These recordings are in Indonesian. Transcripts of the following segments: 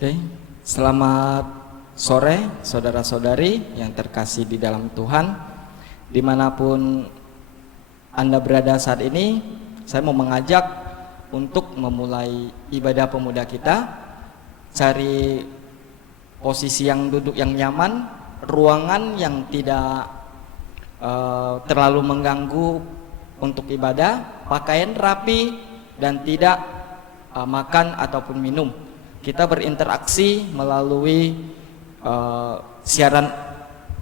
Oke, selamat sore saudara-saudari yang terkasih di dalam Tuhan. Dimanapun Anda berada saat ini, saya mau mengajak untuk memulai ibadah pemuda kita. Cari posisi yang duduk yang nyaman, ruangan yang tidak terlalu mengganggu untuk ibadah, pakaian rapi dan tidak makan ataupun minum. Kita berinteraksi melalui siaran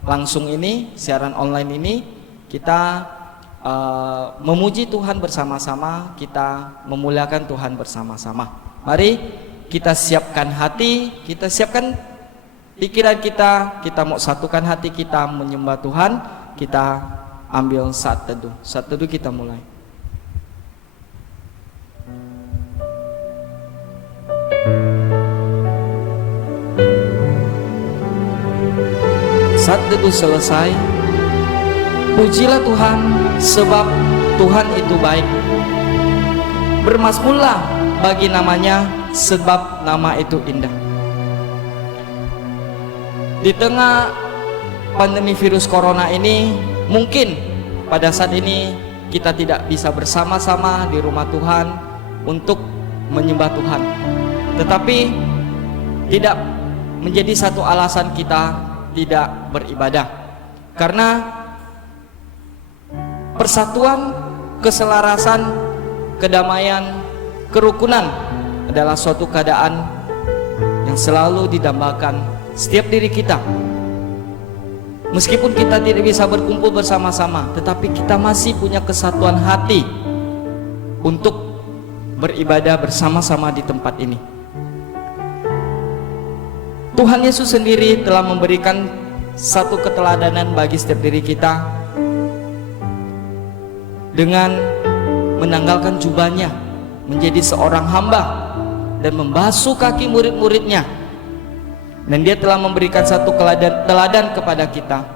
langsung ini, siaran online ini. Kita memuji Tuhan bersama-sama, kita memuliakan Tuhan bersama-sama. Mari kita siapkan hati, kita siapkan pikiran kita mau satukan hati kita menyembah Tuhan. Kita ambil saat teduh. Saat teduh kita mulai. Saat teduh selesai, pujilah Tuhan sebab Tuhan itu baik. Bermazmurlah bagi namanya sebab nama itu indah. Di tengah pandemi virus corona ini, mungkin pada saat ini kita tidak bisa bersama-sama di rumah Tuhan untuk menyembah Tuhan. Tetapi tidak menjadi satu alasan kita tidak beribadah, karena persatuan, keselarasan, kedamaian, kerukunan adalah suatu keadaan yang selalu didambakan setiap diri kita. Meskipun kita tidak bisa berkumpul bersama-sama, tetapi kita masih punya kesatuan hati untuk beribadah bersama-sama di tempat ini. Tuhan Yesus sendiri telah memberikan satu keteladanan bagi setiap diri kita dengan menanggalkan jubahnya, menjadi seorang hamba dan membasuh kaki murid-muridnya. Dan dia telah memberikan satu teladan kepada kita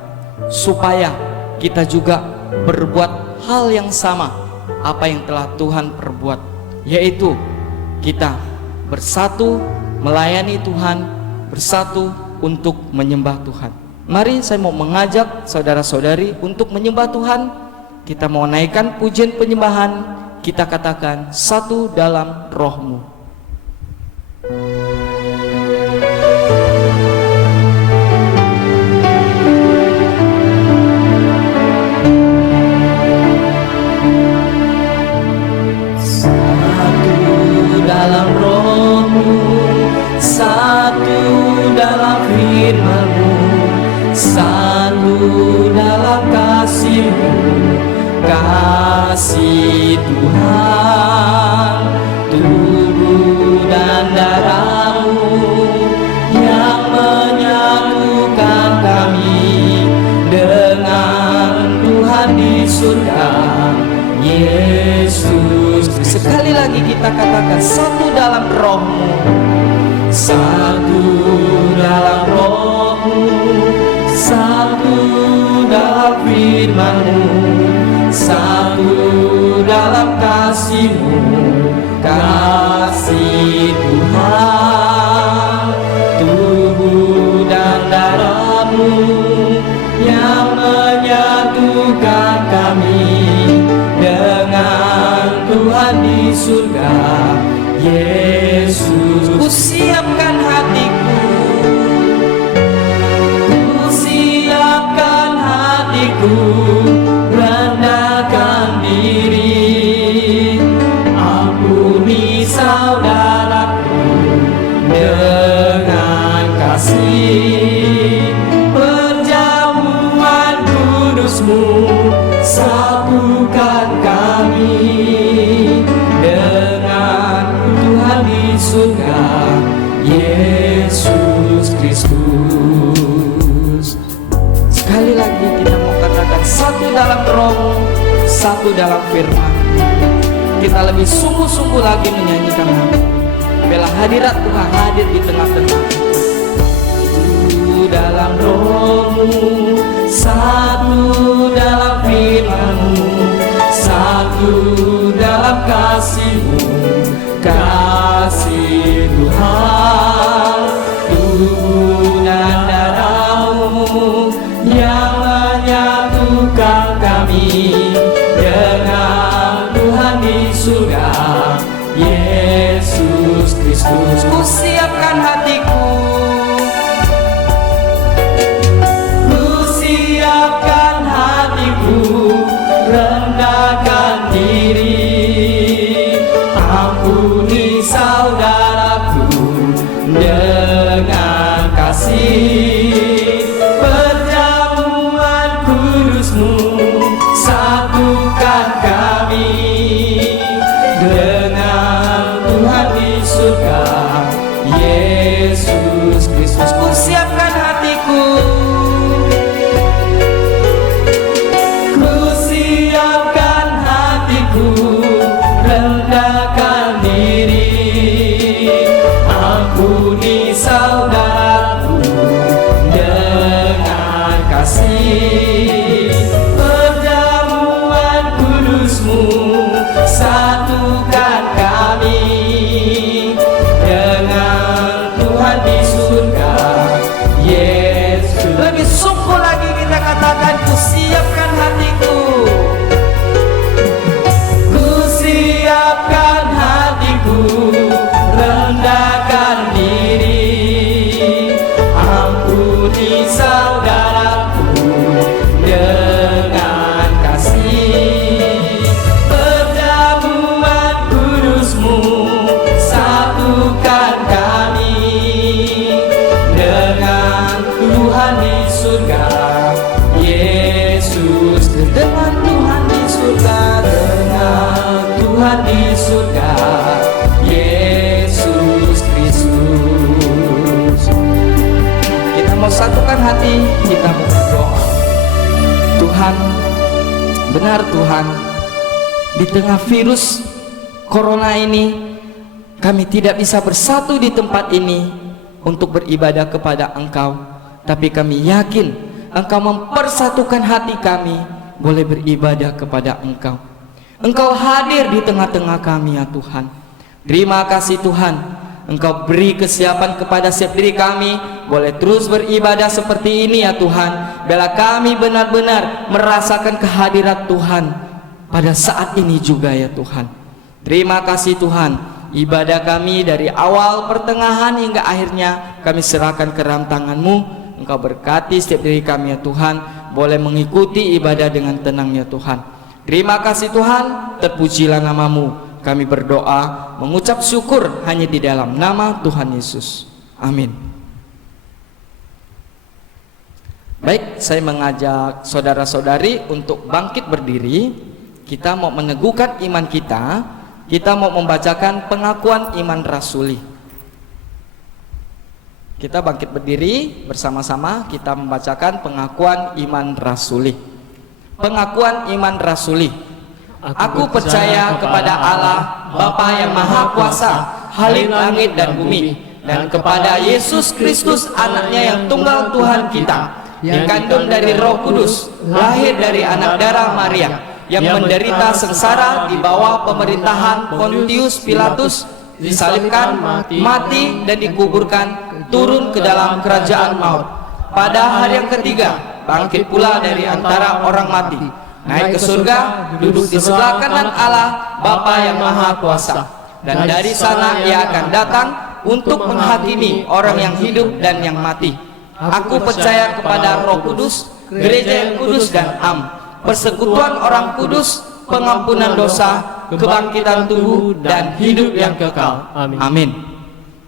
supaya kita juga berbuat hal yang sama apa yang telah Tuhan perbuat, yaitu kita bersatu melayani Tuhan, bersatu untuk menyembah Tuhan. Mari saya mau mengajak saudara-saudari untuk menyembah Tuhan. Kita mau naikkan pujian penyembahan. Kita katakan, satu dalam roh-Mu. Satu dalam roh-Mu, satu dalam firman-Mu, satu dalam kasih-Mu, kasih Tuhan, tubuh dan darah-Mu yang menyatukan kami dengan Tuhan di surga, Yesus. Sekali lagi kita katakan, satu dalam roh-Mu, satu dalam roh-Mu, satu dalam firman-Mu, satu dalam kasih-Mu, kasih Tuhan, tubuh dan darah-Mu yang menyatukan kami dengan Tuhan di surga, Yesus. Ku siapkan hatiku, ku siapkan hatiku, rendahkan diri, ampuni saudaraku dengan kasih. Perjamuan kudus-Mu satukan kami dengan Tuhan di surga, Yesus Kristus. Sekali lagi kita mau katakan, satu dalam roh, satu dalam firman. Kita lebih sungguh-sungguh lagi menyanyikan bela hadirat Tuhan hadir di tengah-tengah. Satu dalam roh-Mu, satu dalam firman-Mu, satu dalam kasih-Mu, kasih Tuhan, Yesus, ku siapkan hatiku. Ku siapkan hatiku, rendahkan diri, ampuni saudaraku dengan kasih. Perjamuan kudus-Mu satukan kami dengan Tuhan di surga, Yesus Kristus. Ku siapkan hatiku, ku siapkan hatiku, rendahkan diri, ampuni saudaraku dengan kasih. Perjamuan kudus-Mu satukan kami dengan Tuhan di surga, Yesus. Lebih sungguh lagi kita katakan, ku siapkan hatiku, ku siapkan hatiku, rendahkan diri, ampuni saudaraku dengan kasih. Perjamuan kudus-Mu satukan kami dengan Tuhan di surga, Yesus. Dengan Tuhan di surga, dengan Tuhan di surga, Yesus Kristus. Kita mau satukan hati, kita mau berdoa. Tuhan, benar Tuhan, di tengah virus corona ini kami tidak bisa bersatu di tempat ini untuk beribadah kepada Engkau, tapi kami yakin Engkau mempersatukan hati kami boleh beribadah kepada Engkau. Engkau hadir di tengah-tengah kami ya Tuhan. Terima kasih Tuhan, Engkau beri kesiapan kepada setiap diri kami boleh terus beribadah seperti ini ya Tuhan. Bila kami benar-benar merasakan kehadiran Tuhan pada saat ini juga ya Tuhan. Terima kasih Tuhan, ibadah kami dari awal, pertengahan hingga akhirnya kami serahkan ke dalam tangan-Mu. Engkau berkati setiap diri kami ya Tuhan, boleh mengikuti ibadah dengan tenang ya Tuhan. Terima kasih Tuhan, terpujilah nama-Mu. Kami berdoa, mengucap syukur hanya di dalam nama Tuhan Yesus. Amin. Baik, saya mengajak saudara-saudari untuk bangkit berdiri. Kita mau meneguhkan iman kita. Kita mau membacakan pengakuan iman rasuli. Kita bangkit berdiri bersama-sama, kita membacakan pengakuan iman rasuli. Pengakuan iman rasuli. Aku percaya kepada Allah, Bapa yang Maha Kuasa, Halik langit dan bumi, dan kepada Yesus Kristus, anaknya yang tunggal Tuhan kita, dikandung dari Roh Kudus, lahir dari anak darah Maria, yang menderita sengsara di bawah pemerintahan Pontius Pilatus, disalibkan, mati dan dikuburkan, turun ke dalam kerajaan maut. Pada hari yang ketiga, bangkit pula dari antara orang mati, naik ke surga, duduk di sebelah kanan Allah, Bapa yang Maha Kuasa. Dan dari sana Ia akan datang untuk menghakimi orang yang hidup dan yang mati. Aku percaya kepada Roh Kudus, gereja yang kudus dan am, persekutuan orang kudus, pengampunan dosa, kebangkitan tubuh dan hidup yang kekal. Amin.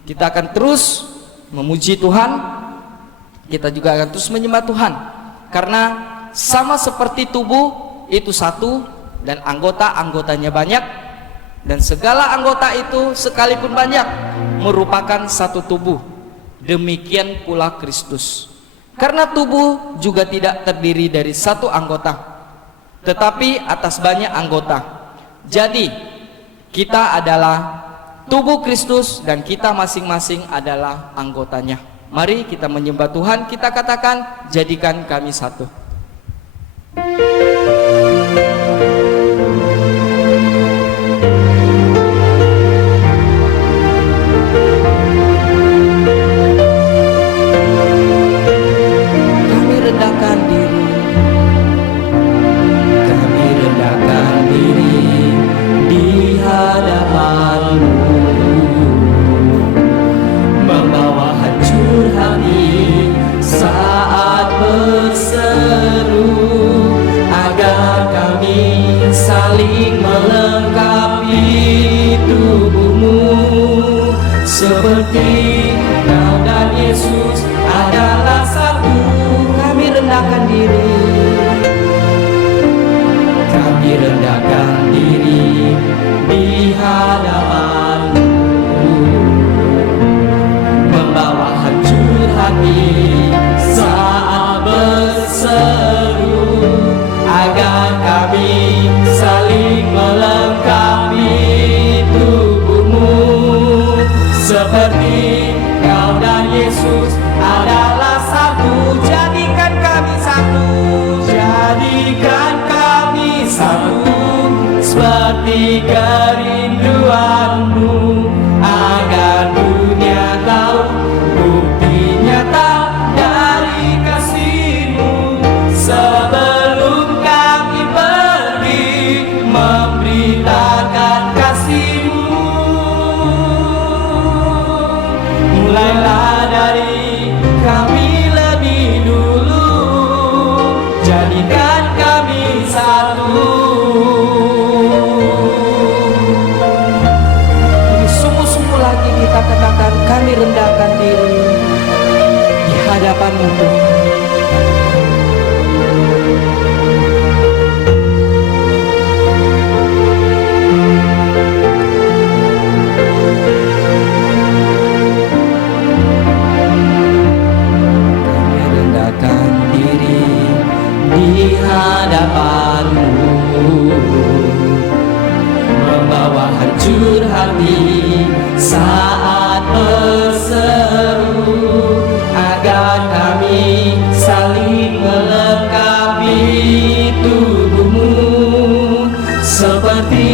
Kita akan terus memuji Tuhan. Kita juga akan terus menyembah Tuhan, karena sama seperti tubuh itu satu dan anggota-anggotanya banyak, dan segala anggota itu sekalipun banyak merupakan satu tubuh. Demikian pula Kristus. Karena tubuh juga tidak terdiri dari satu anggota, tetapi atas banyak anggota. Jadi kita adalah tubuh Kristus dan kita masing-masing adalah anggotanya. Mari kita menyembah Tuhan, kita katakan, jadikan kami satu. Kami rendahkan diri, kami rendahkan diri di hadapan-Mu. seperti Kau dan Yesus adalah satu. Kami rendahkan diri, kami rendahkan diri di hadapan-Mu, membawa hancur hati saat berseru, agar kami saling melengkapi tubuh-Mu, seperti Kau dan Yesus adalah satu. Jadikan kami satu, jadikan kami satu, seperti kerinduan-Mu, agar dunia tahu bukti nyata dari kasih-Mu. Sebelum kami pergi memberitakan kasih-Mu, mulailah dari kami lebih dulu, jadikan kami satu. Lebih sungguh-sungguh lagi kita katakan, kami rendahkan diri di hadapan-Mu, Tuhan. Di hadapan-Mu, membawa hancur hati saat berseru, agar kami saling melengkapi tubuh-Mu, seperti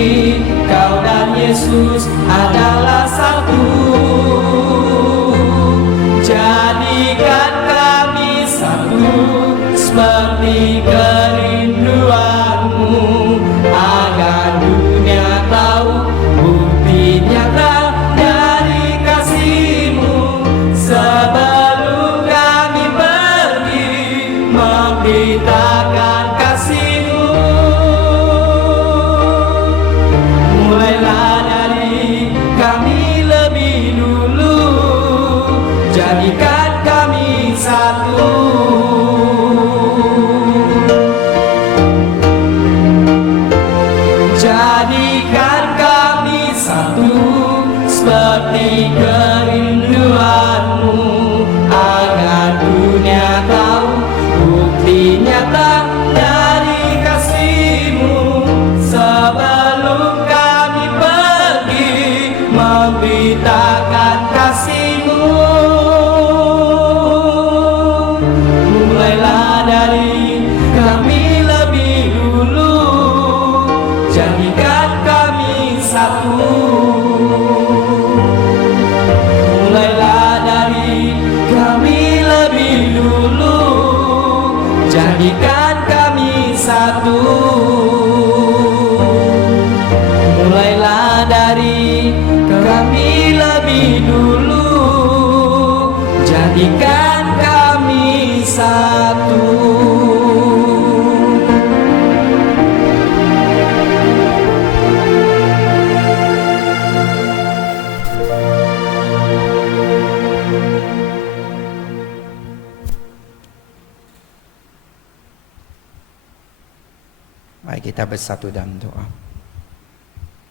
Kau dan Yesus adalah satu. Jadikan kami satu, seperti kerinduan-Mu, agar dunia tahu bukti nyata dari kasih-Mu. Sebelum kami pergi memberitakan kasih-Mu, mulailah dari kami lebih dulu, jadikan kami satu. Jadikan kami satu, seperti kerinduan-Mu, agar dunia tahu bukti nyata dari kasih-Mu. Sebelum kami pergi memberitakan kasih-Mu, mulailah dari kami lebih dulu, jadikan kami satu. Mulailah dari kami lebih dulu, jadikan kami satu. Mulailah dari kami lebih dulu, jadikan kami satu. Baik, kita bersatu dalam doa.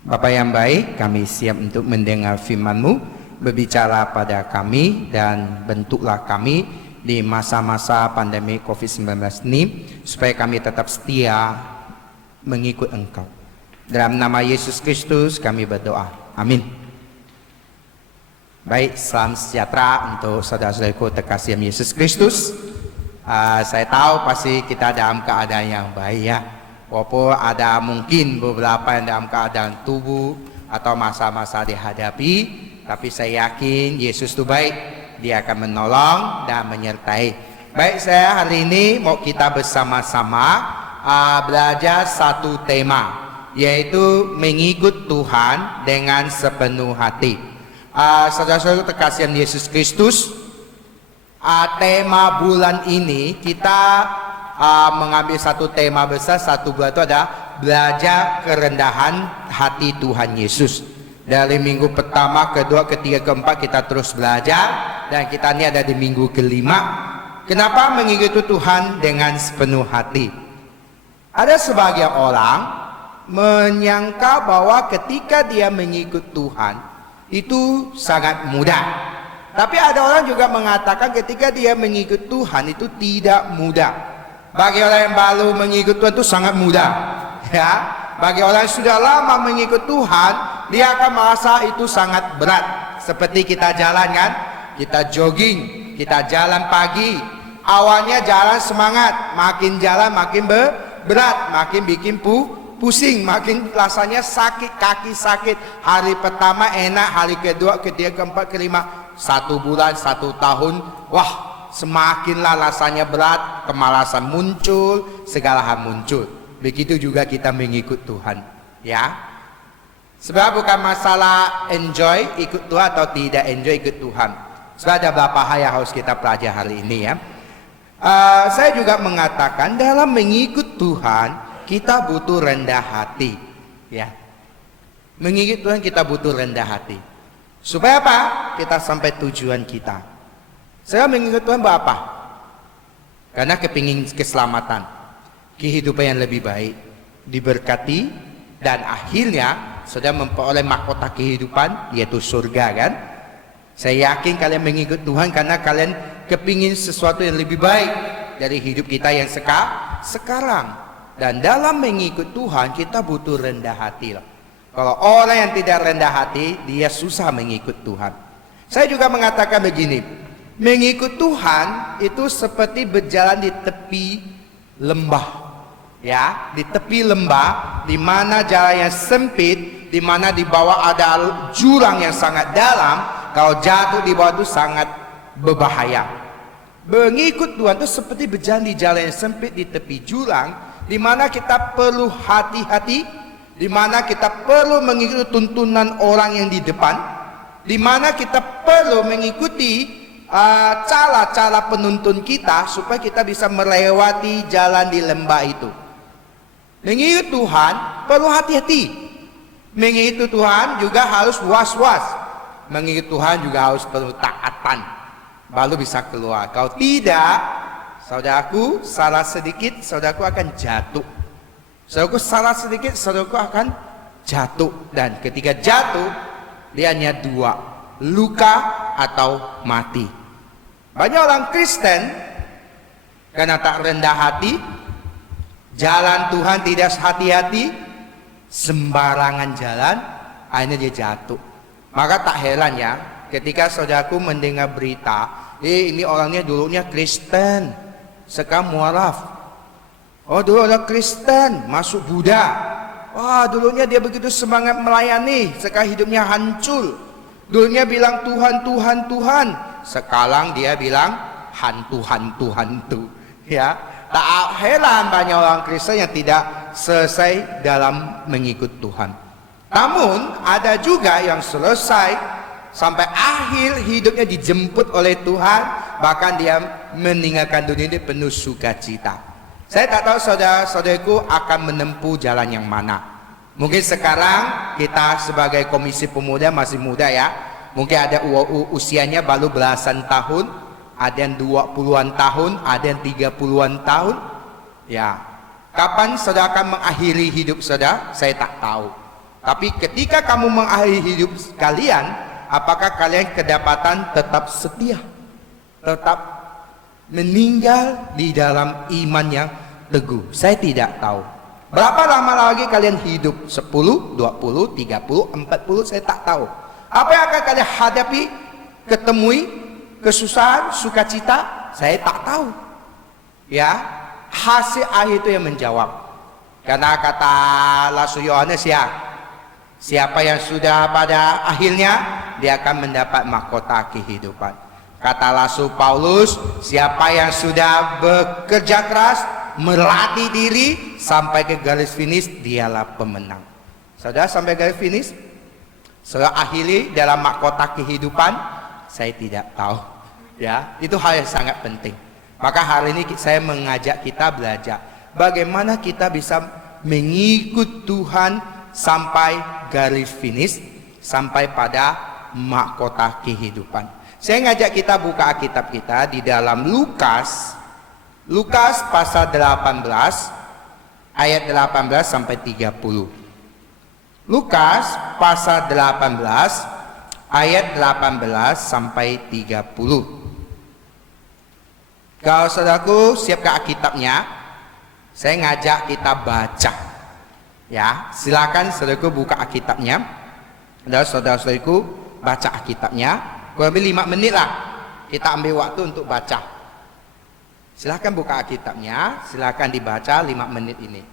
Bapa yang baik, kami siap untuk mendengar firman-Mu, berbicara pada kami dan bentuklah kami di masa-masa pandemi COVID-19 ini, supaya kami tetap setia mengikut Engkau. Dalam nama Yesus Kristus kami berdoa. Amin. Baik, salam sejahtera untuk saudara-saudaraku terkasih Yesus Kristus. Saya tahu pasti kita dalam keadaan yang baik ya. Walaupun ada mungkin beberapa yang dalam keadaan tubuh atau masa-masa dihadapi, tapi saya yakin Yesus itu baik. Dia akan menolong dan menyertai. Baik, saya hari ini mau kita bersama-sama belajar satu tema, yaitu mengikut Tuhan dengan sepenuh hati. Saudara-saudara terkasih Yesus Kristus, tema bulan ini kita mengambil satu tema besar. Satu bulan itu ada belajar kerendahan hati Tuhan Yesus. Dari minggu pertama, kedua, ketiga, keempat kita terus belajar, dan kita ini ada di minggu kelima. Kenapa mengikuti Tuhan dengan sepenuh hati? Ada sebagian orang menyangka bahwa ketika dia mengikut Tuhan itu sangat mudah. Tapi ada orang juga mengatakan ketika dia mengikut Tuhan itu tidak mudah. Bagi orang yang baru mengikut Tuhan itu sangat mudah, ya. Bagi orang yang sudah lama mengikut Tuhan, dia akan merasa itu sangat berat. Seperti kita jalan kan, kita jogging, kita jalan pagi. Awalnya jalan semangat, makin jalan makin berat, makin bikin pusing, makin rasanya sakit, kaki sakit. Hari pertama enak, hari kedua, ketiga, keempat, kelima, 1 bulan, 1 tahun, wah semakinlah rasanya berat, kemalasan muncul, segala hal muncul. Begitu juga kita mengikut Tuhan, ya. Sebab bukan masalah enjoy ikut Tuhan atau tidak enjoy ikut Tuhan. Sudah ada beberapa hal yang harus kita pelajari hari ini, ya. Saya juga mengatakan dalam mengikut Tuhan kita butuh rendah hati, ya. Mengikut Tuhan kita butuh rendah hati. Supaya apa? Kita sampai tujuan kita. Saya mengikut Tuhan berapa? Karena kepingin keselamatan, kehidupan yang lebih baik, diberkati, dan akhirnya sudah memperoleh mahkota kehidupan, yaitu surga, kan? Saya yakin kalian mengikut Tuhan karena kalian kepingin sesuatu yang lebih baik dari hidup kita yang sekarang. Dan dalam mengikut Tuhan kita butuh rendah hati lah. Kalau orang yang tidak rendah hati, dia susah mengikut Tuhan. Saya juga mengatakan begini, mengikut Tuhan itu seperti berjalan di tepi lembah, ya, di tepi lembah, di mana jalan yang sempit, di mana di bawah ada jurang yang sangat dalam. Kalau jatuh di bawah itu sangat berbahaya. Mengikut Tuhan itu seperti berjalan di jalan yang sempit di tepi jurang, di mana kita perlu hati-hati, di mana kita perlu mengikuti tuntunan orang yang di depan, di mana kita perlu mengikuti cara-cara penuntun kita supaya kita bisa melewati jalan di lembah itu. Mengikut Tuhan perlu hati-hati. Mengikut Tuhan juga harus was-was. Mengikut Tuhan juga harus perlu taatan, baru bisa keluar. Kalau tidak, saudaraku, salah sedikit saudaraku akan jatuh. Saudaraku salah sedikit saudaraku akan jatuh. Dan ketika jatuh, dia hanya 2, luka atau mati. Banyak orang Kristen karena tak rendah hati, jalan Tuhan tidak hati-hati, sembarangan jalan, akhirnya dia jatuh. Maka tak heran ya, ketika saudaraku mendengar berita, ini orangnya dulunya Kristen, sekarang mualaf. Oh, dulu orang Kristen, masuk Buddha. Wah, dulunya dia begitu semangat melayani, sekarang hidupnya hancur. Dulunya bilang Tuhan, Tuhan, Tuhan, sekarang dia bilang hantu-hantu. Ya, tak heran banyak orang Kristen yang tidak selesai dalam mengikut Tuhan. Namun ada juga yang selesai sampai akhir hidupnya dijemput oleh Tuhan, bahkan dia meninggalkan dunia ini penuh sukacita. Saya tak tahu saudara-saudariku akan menempuh jalan yang mana. Mungkin sekarang kita sebagai komisi pemuda masih muda, ya. Mungkin ada usianya baru belasan tahun, ada yang 20-an tahun, ada yang 30-an tahun. Ya, kapan saudara akan mengakhiri hidup saudara? Saya tak tahu. Tapi ketika kamu mengakhiri hidup kalian, apakah kalian kedapatan tetap setia, tetap meninggal di dalam iman yang teguh? Saya tidak tahu. Berapa lama lagi kalian hidup? 10, 20, 30, 40, saya tak tahu. Apa yang akan kalian hadapi, ketemui, kesusahan, sukacita? Saya tak tahu. Ya, hasil akhir itu yang menjawab. Karena kata Rasul Yohanes, ya, siapa yang sudah pada akhirnya, dia akan mendapat mahkota kehidupan. Kata Rasul Paulus, siapa yang sudah bekerja keras, melatih diri sampai ke garis finish, dialah pemenang. Saudara sampai garis finish, saudara akhiri dalam mahkota kehidupan, saya tidak tahu. Ya, itu hal yang sangat penting. Maka hari ini saya mengajak kita belajar bagaimana kita bisa mengikut Tuhan sampai garis finish, sampai pada mahkota kehidupan. Saya ngajak kita buka Alkitab kita di dalam Lukas pasal 18 ayat 18 sampai 30. Lukas pasal 18 ayat 18 sampai 30. Kalau saudaraku siapkan Alkitabnya, saya ngajak kita baca. Ya, silakan saudaraku buka Alkitabnya. Dan saudara-saudariku baca Alkitabnya. Kurang lebih 5 menit lah. Kita ambil waktu untuk baca. Silakan buka Alkitabnya, silakan dibaca 5 menit ini.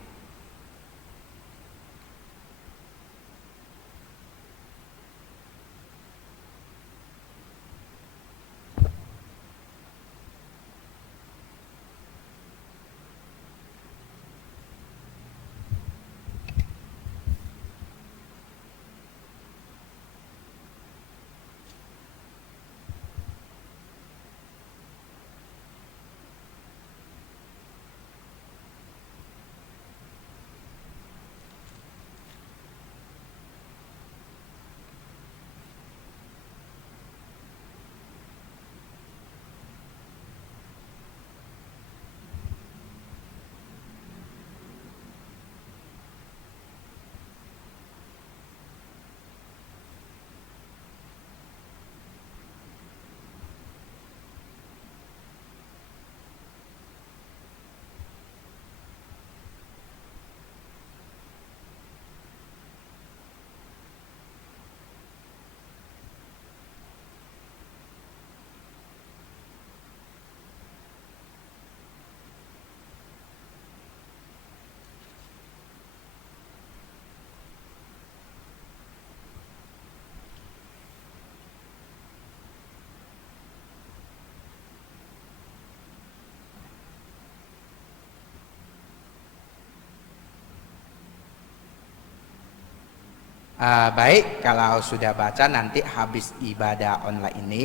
Baik, kalau sudah baca nanti habis ibadah online ini,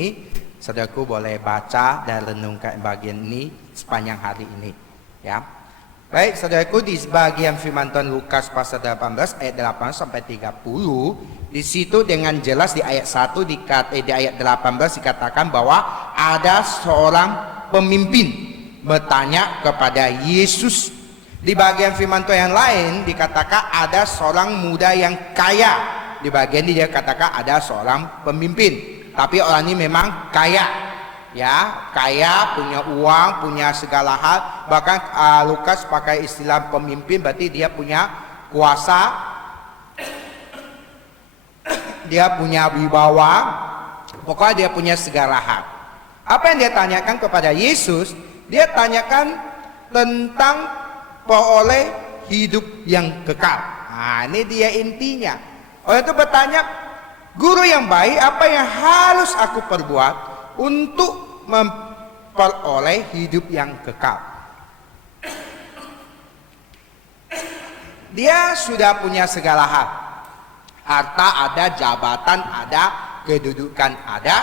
saudaraku boleh baca dan renungkan bagian ini sepanjang hari ini. Ya, baik saudaraku, di bagian firman Tuhan Lukas pasal 18 ayat 8 sampai 30, di situ dengan jelas di ayat 1 di ayat 18 dikatakan bahwa ada seorang pemimpin bertanya kepada Yesus. Di bagian firman Tuhan yang lain dikatakan ada seorang muda yang kaya. Di bagian ini dia katakan ada seorang pemimpin. Tapi orang ini memang kaya. Ya, kaya, punya uang, punya segala hal. Bahkan Lukas pakai istilah pemimpin, berarti dia punya kuasa. Dia punya wibawa. Pokoknya dia punya segala hal. Apa yang dia tanyakan kepada Yesus? Dia tanyakan tentang peroleh hidup yang kekal. Nah, ini dia intinya. Orang itu bertanya, guru yang baik, apa yang harus aku perbuat untuk memperoleh hidup yang kekal? Dia sudah punya segala hal. Harta ada, jabatan ada, kedudukan ada,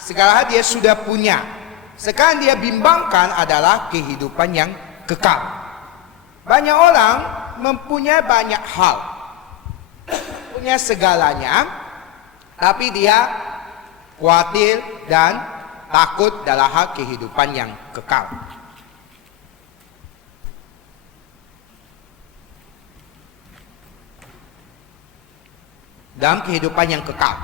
segala hal dia sudah punya. Sekarang dia bimbangkan adalah kehidupan yang kekal. Banyak orang mempunyai banyak hal, punya segalanya, tapi dia khawatir dan takut dalam hal kehidupan yang kekal. Dalam kehidupan yang kekal,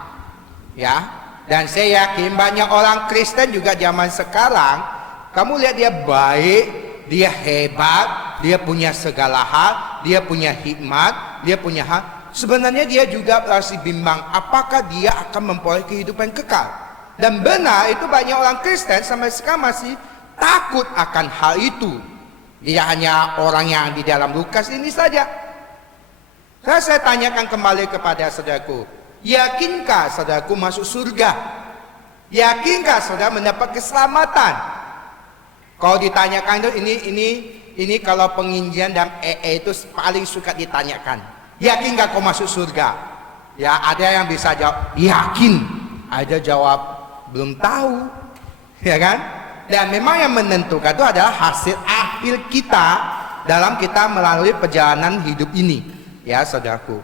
ya. Dan saya yakin banyak orang Kristen juga zaman sekarang, kamu lihat dia baik, dia hebat, dia punya segala hal, dia punya hikmat, dia punya hal. Sebenarnya dia juga masih bimbang apakah dia akan memperoleh kehidupan kekal. Dan benar itu banyak orang Kristen sampai sekarang masih takut akan hal itu. Dia hanya orang yang di dalam Lukas ini saja. Saya tanyakan kembali kepada saudaraku, yakinkah saudaraku masuk surga? Yakinkah saudara mendapat keselamatan? Kalau ditanyakan itu ini kalau penginjilan dan itu paling suka ditanyakan. Yakin gak kau masuk surga? Ya, ada yang bisa jawab yakin, ada jawab belum tahu, ya kan? Dan memang yang menentukan itu adalah hasil akhir kita dalam kita melalui perjalanan hidup ini, ya saudaraku.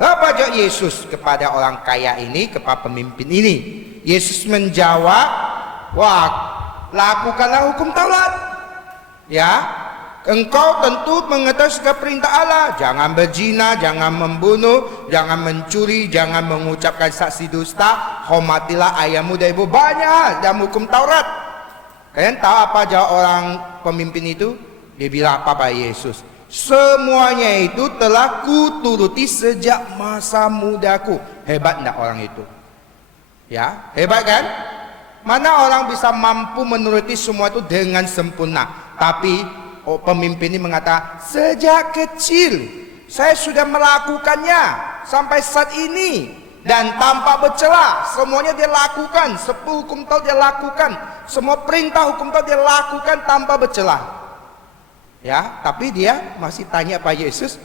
Apa jawab Yesus kepada orang kaya ini, kepada pemimpin ini? Yesus menjawab, wah, lakukanlah hukum Taurat. Ya, engkau tentu mengetahui segala perintah Allah. Jangan berzina, jangan membunuh, jangan mencuri, jangan mengucapkan saksi dusta, hormatilah ayahmu dan ibu. Banyak dalam hukum Taurat. Kalian tahu apa jawab orang pemimpin itu? Dia bilang apa Pak Yesus? Semuanya itu telah kuturuti sejak masa mudaku. Hebat enggak orang itu? Ya, hebat kan? Mana orang bisa mampu menuruti semua itu dengan sempurna? Tapi pemimpin ini mengatakan, sejak kecil saya sudah melakukannya sampai saat ini dan tanpa bercela. Semuanya dia lakukan, 10 hukum Taurat dia lakukan, semua perintah hukum Taurat dia lakukan tanpa bercela. Ya, tapi dia masih tanya Pak Yesus,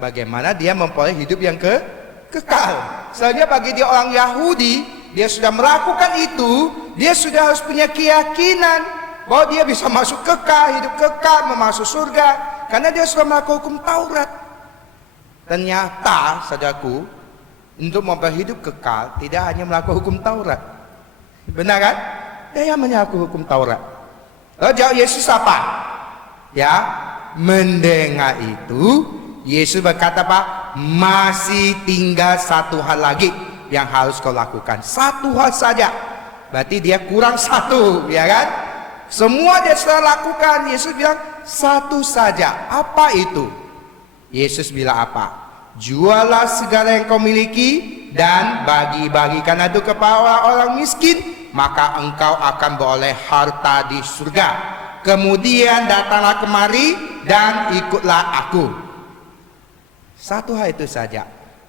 bagaimana dia memperoleh hidup yang kekal. Soalnya bagi dia orang Yahudi, dia sudah melakukan itu, dia sudah harus punya keyakinan bahwa dia bisa masuk kekal, hidup kekal, masuk surga, karena dia sudah melakukan hukum Taurat. Ternyata, saudaraku, untuk memperoleh hidup kekal tidak hanya melakukan hukum Taurat. Benar kan? Dia yang melakukan hukum Taurat. Lalu jawab Yesus apa? Ya, mendengar itu Yesus berkata apa? Masih tinggal satu hal lagi yang harus kau lakukan. Satu hal saja. Berarti dia kurang satu, ya kan? Semua dia sudah lakukan. Yesus bilang satu saja. Apa itu? Yesus bilang apa? Jualah segala yang kau miliki dan bagi-bagikan itu kepada orang miskin, maka engkau akan beroleh harta di surga. Kemudian datanglah kemari dan ikutlah aku. Satu hal itu saja.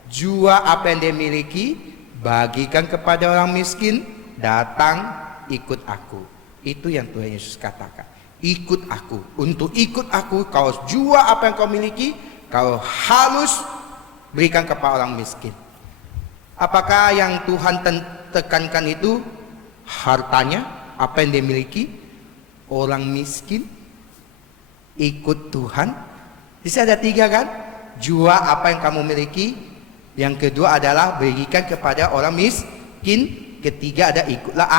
Jual apa yang dia miliki, bagikan kepada orang miskin, datang ikut aku. Itu yang Tuhan Yesus katakan. Ikut aku. Untuk ikut aku, kau jual apa yang kau miliki, kau harus berikan kepada orang miskin. Apakah yang Tuhan tekankan itu hartanya, apa yang dia miliki? Orang miskin ikut Tuhan. Di sini ada 3 kan? Jual apa yang kamu miliki. Yang kedua adalah berikan kepada orang miskin. Ketiga ada ikutlah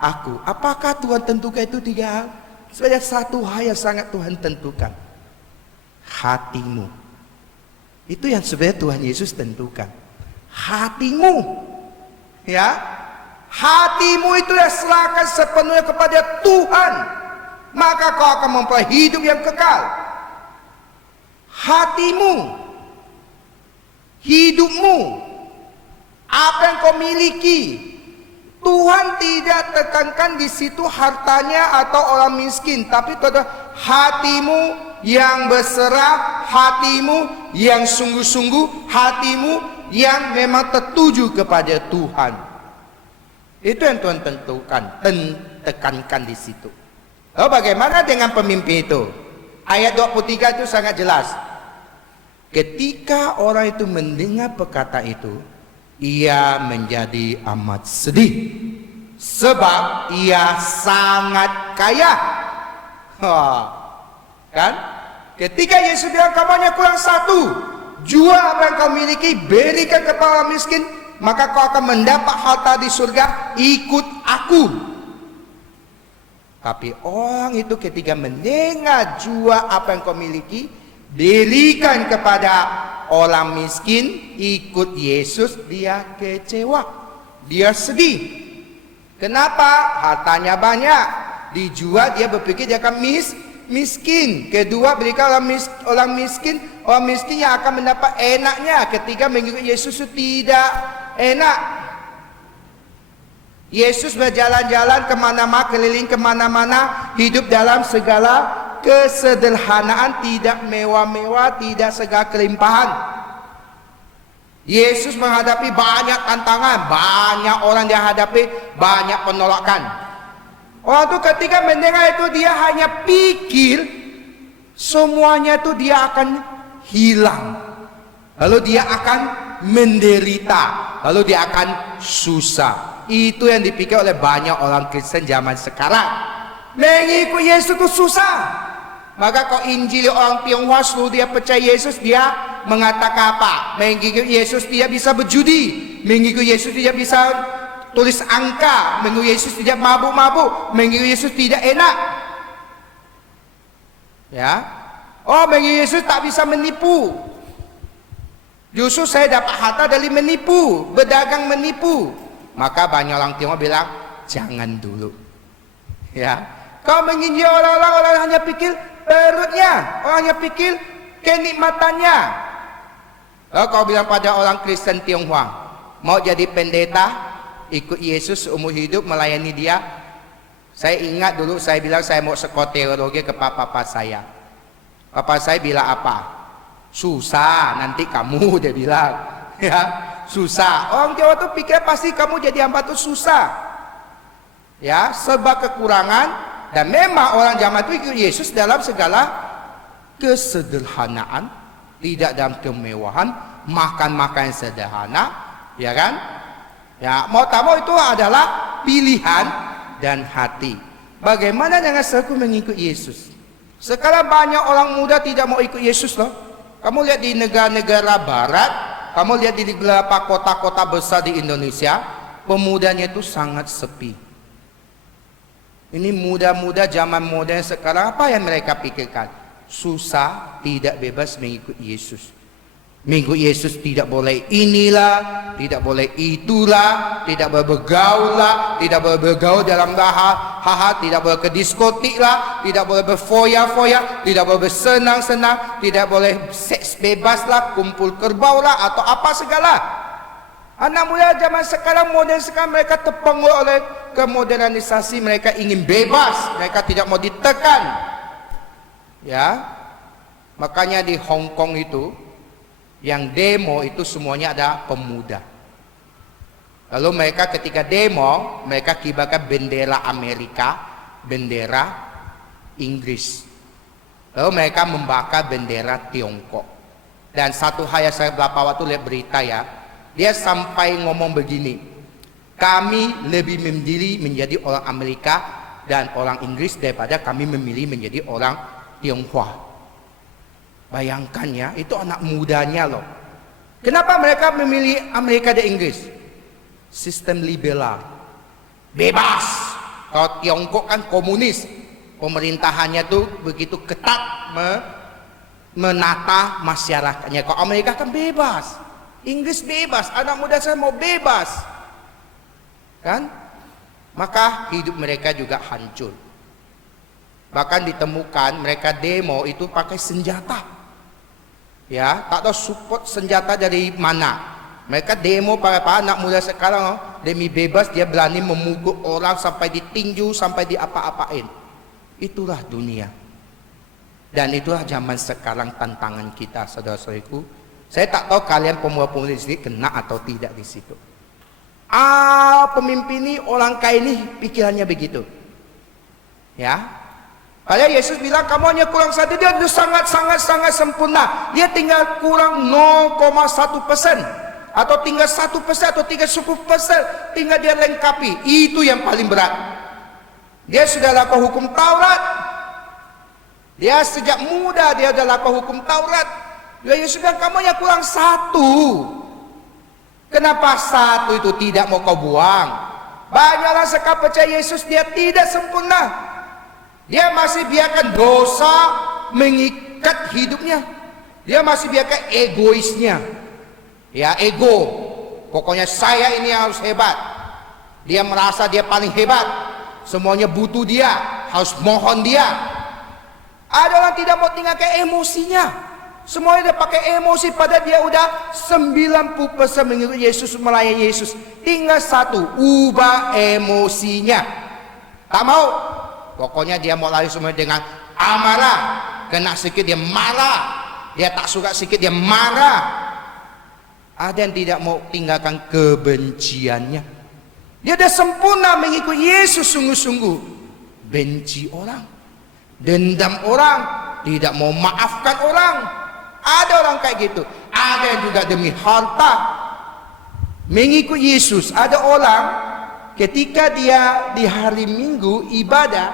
aku. Apakah Tuhan tentukan itu 3 hal? Sebenarnya satu hal yang sangat Tuhan tentukan. Hatimu. Itu yang sebenarnya Tuhan Yesus tentukan. Hatimu. Ya. Hatimu itu yang serahkan sepenuhnya kepada Tuhan. Maka kau akan memperoleh hidup yang kekal. Hatimu, hidupmu, apa yang kau miliki, Tuhan tidak tekankan di situ hartanya atau orang miskin, tapi itu adalah hatimu yang berserah, hatimu yang sungguh-sungguh, hatimu yang memang tertuju kepada Tuhan. Itu yang Tuhan tentukan, tekankan di situ. Oh, bagaimana dengan pemimpin itu? Ayat 23 itu sangat jelas. Ketika orang itu mendengar perkataan itu, ia menjadi amat sedih, sebab ia sangat kaya. Kan? Ketika Yesus bilang kamu hanya kurang satu, jual apa yang kau miliki, berikan kepada orang miskin, maka kau akan mendapat harta di surga, ikut aku. Tapi orang itu ketika mendengar jual apa yang kau miliki, berikan kepada orang miskin, ikut Yesus, dia kecewa, dia sedih. Kenapa? Hartanya banyak, dijual, dia berpikir dia akan miskin. Kedua, berikan orang miskin yang akan mendapat enaknya. Ketiga, mengikut Yesus itu tidak enak. Yesus berjalan-jalan kemana-mana, keliling kemana-mana, hidup dalam segala kesederhanaan, tidak mewah-mewah, tidak segala kelimpahan. Yesus menghadapi banyak tantangan, banyak orang dia hadapi, banyak penolakan. Orang itu ketika mendengar itu, dia hanya pikir semuanya itu dia akan hilang, lalu dia akan menderita, lalu dia akan susah. Itu yang dipikir oleh banyak orang Kristen zaman sekarang. Mengikut Yesus itu susah. Maka kau injili orang Tionghoa suruh dia percaya Yesus, dia mengatakan apa? Mengikut Yesus tidak bisa berjudi, mengikut Yesus tidak bisa tulis angka, mengikut Yesus tidak mabuk-mabuk, mengikut Yesus tidak enak. Ya, oh mengikut Yesus tak bisa menipu. Justru saya dapat harta dari menipu, berdagang menipu. Maka banyak orang Tiongkok bilang jangan dulu. Ya, kau menginjil orang hanya pikir perutnya, orang hanya pikir kenikmatannya. Lalu kau bilang pada orang Kristen Tionghoa, mau jadi pendeta, ikut Yesus seumur hidup melayani dia. Saya ingat dulu saya bilang saya mau sekolah teologi ke papa saya. Papa saya bilang apa? Susah, nanti kamu, dia bilang. Ya, susah. Orang Jawa tuh pikir pasti kamu jadi hamba tuh susah. Ya, serba kekurangan. Dan memang orang zaman itu ikut Yesus dalam segala kesederhanaan, tidak dalam kemewahan, makan sederhana, ya kan? Ya, mau tak mau itu adalah pilihan dan hati. Bagaimana dengan saya mengikut Yesus? Sekarang banyak orang muda tidak mau ikut Yesus loh. Kamu lihat di negara-negara barat, kamu lihat di beberapa kota-kota besar di Indonesia, pemudanya itu sangat sepi. Ini muda-muda zaman modern sekarang, apa yang mereka pikirkan? Susah, tidak bebas mengikut Yesus. Mengikut Yesus tidak boleh inilah, tidak boleh itulah, tidak boleh bergaul lah, tidak boleh bergaul dalam hal-hal, tidak boleh ke diskotik lah, tidak boleh berfoya-foya, tidak boleh bersenang-senang, tidak boleh seks bebas lah, kumpul kerbau lah, atau apa segala. Anak muda zaman sekarang, modern sekarang, mereka terpengaruh oleh kemodernisasi, mereka ingin bebas, mereka tidak mau ditekan. Ya, makanya di Hong Kong itu, yang demo itu semuanya ada pemuda. Lalu mereka ketika demo, mereka kibarkan bendera Amerika, bendera Inggris. Lalu mereka membakar bendera Tiongkok. Dan satu hal yang saya beberapa waktu lihat berita ya, dia sampai ngomong begini, kami lebih memilih menjadi orang Amerika dan orang Inggris daripada kami memilih menjadi orang Tionghoa. Bayangkan ya, itu anak mudanya loh. Kenapa mereka memilih Amerika dan Inggris? Sistem liberal, bebas. Kalau Tiongkok kan komunis, pemerintahannya tuh begitu ketat menata masyarakatnya. Kalau Amerika kan bebas, Inggris bebas, anak muda saya mau bebas, kan? Maka hidup mereka juga hancur. Bahkan ditemukan mereka demo itu pakai senjata. Ya, tak tahu support senjata dari mana. Mereka demo para anak muda sekarang, demi bebas dia berani memukul orang sampai ditinju, sampai diapa-apain. Itulah dunia. Dan itulah zaman sekarang tantangan kita, saudara-saudariku. Saya tak tahu kalian pemuda-pemudi di sini kena atau tidak di situ. Pemimpin ini, orang kaya ini pikirannya begitu. Ya. Padahal Yesus bilang kamu hanya kurang satu, dia sudah sangat sempurna. Dia tinggal kurang 0,1% atau tinggal 1% atau tinggal 10%, tinggal dia lengkapi. Itu yang paling berat. Dia sudah lakukan hukum Taurat. Dia sejak muda dia sudah lakukan hukum Taurat. Yesus bilang kamu hanya kurang 1. Kenapa 1 itu tidak mau kau buang? Banyak orang sekarang percaya Yesus dia tidak sempurna. Dia masih biarkan dosa mengikat hidupnya. Dia masih biarkan egoisnya. Ya, ego. Pokoknya saya ini yang harus hebat. Dia merasa dia paling hebat. Semuanya butuh dia, harus mohon dia. Ada orang tidak mau tinggalkan emosinya. Semuanya dia pakai emosi, pada dia udah 90% mengikut Yesus, melayani Yesus. Tinggal 1, ubah emosinya. Tak mau. Pokoknya dia mau lari semua dengan amarah. Kena sedikit dia marah. Dia tak suka sedikit dia marah. Ada yang tidak mau tinggalkan kebenciannya. Dia dah sempurna mengikut Yesus sungguh-sungguh. Benci orang, dendam orang, tidak mau maafkan orang. Ada orang kayak gitu. Ada yang juga demi harta mengikut Yesus. Ada orang ketika dia di hari Minggu ibadah,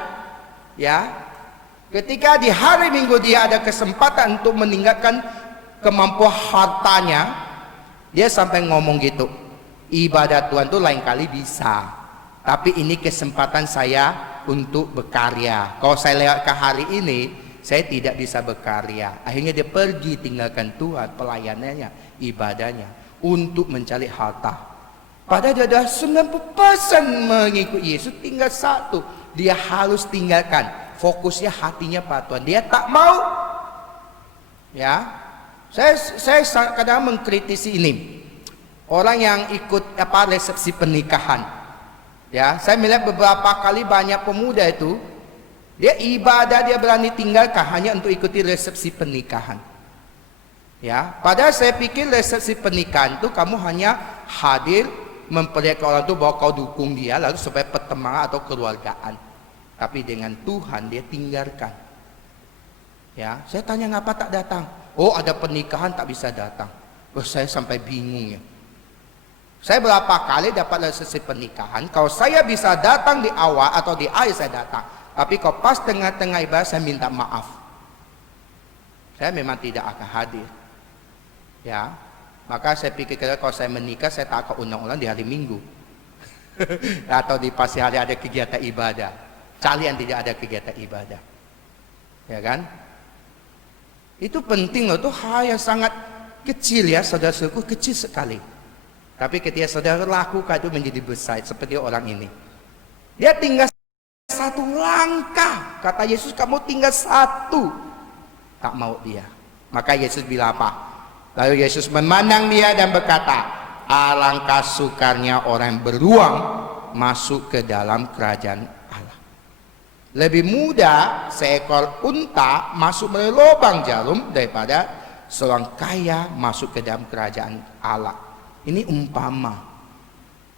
ya, ketika di hari Minggu dia ada kesempatan untuk meninggalkan kemampuan hartanya, dia sampai ngomong gitu, ibadat Tuhan tuh lain kali bisa, tapi ini kesempatan saya untuk berkarya. Kalau saya lewat ke hari ini, saya tidak bisa berkarya. Akhirnya dia pergi tinggalkan Tuhan, pelayanannya, ibadahnya, untuk mencari harta. Padahal dia dah 90% mengikut Yesus, tinggal satu. Dia harus tinggalkan. Fokusnya hatinya pada Tuhan. Dia tak mau. Ya, saya kadang mengkritisi ini. Orang yang ikut resepsi pernikahan. Ya, saya melihat beberapa kali banyak pemuda itu, dia ibadah dia berani tinggalkan hanya untuk ikuti resepsi pernikahan. Ya, padahal saya pikir resepsi pernikahan itu kamu hanya hadir memperlihatkan orang itu bahwa kau dukung dia, lalu supaya pertemanan atau keluargaan. Tapi dengan Tuhan dia tinggalkan. Ya, saya tanya ngapa tak datang? Oh, ada pernikahan tak bisa datang. Oh, saya sampai bingung ya. Saya berapa kali dapat resepsi pernikahan, kalau saya bisa datang di awal atau di akhir saya datang. Tapi kalau pas tengah-tengah ibadah saya minta maaf. Saya memang tidak akan hadir. Ya, maka saya pikir kalau saya menikah saya tak akan undang-undang di hari Minggu atau di pasti hari ada kegiatan ibadah. Cari yang tidak ada kegiatan ibadah, ya kan? Itu penting loh, itu hal yang sangat kecil ya, saudara-saudaraku, kecil sekali. Tapi ketika saudara lakukan itu menjadi besar, seperti orang ini. Dia tinggal satu langkah, kata Yesus, kamu tinggal satu. Tak mau dia. Maka Yesus bilang apa? Lalu Yesus memandang dia dan berkata, alangkah sukarnya orang yang beruang masuk ke dalam kerajaan Allah. Lebih mudah seekor unta masuk melalui lubang jarum daripada seorang kaya masuk ke dalam kerajaan Allah. Ini umpama,